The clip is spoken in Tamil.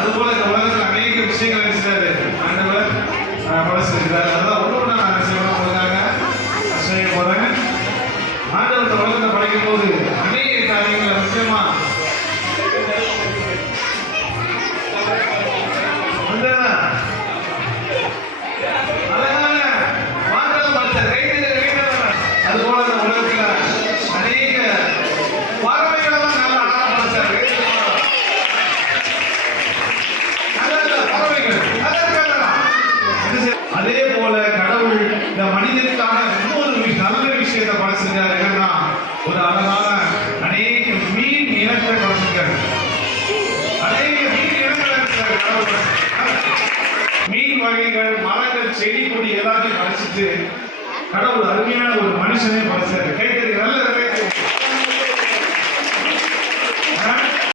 அதுபோல இந்த உலகத்தில் அநேக விஷயங்கள் நினைச்சாரு ஆண்டவர் படைச்சிருக்கிறார். அதான் ஒன்று நான் செய்யணும் உங்களுக்காக செய்ய போறேன். ஆண்டவர் இந்த உலகத்தை படைக்கும் போது அநேக காரியங்களை முக்கியமா அதே போல கடவுள் இந்த மனிதனுக்கான இன்னொரு நல்ல விஷயத்தை படைச்சிருக்காரு. என்னன்னா ஒரு அழகான அநேக மீன் இனத்தை படைச்சிருக்காரு. அநேக மீன் இனங்களை மீன் வகைகள், மரங்கள், செடி கொடி எல்லாத்தையும் படைச்சிட்டு கடவுள் அருமையான ஒரு மனுஷனே படைச்சாரு. கேட்கறது நல்ல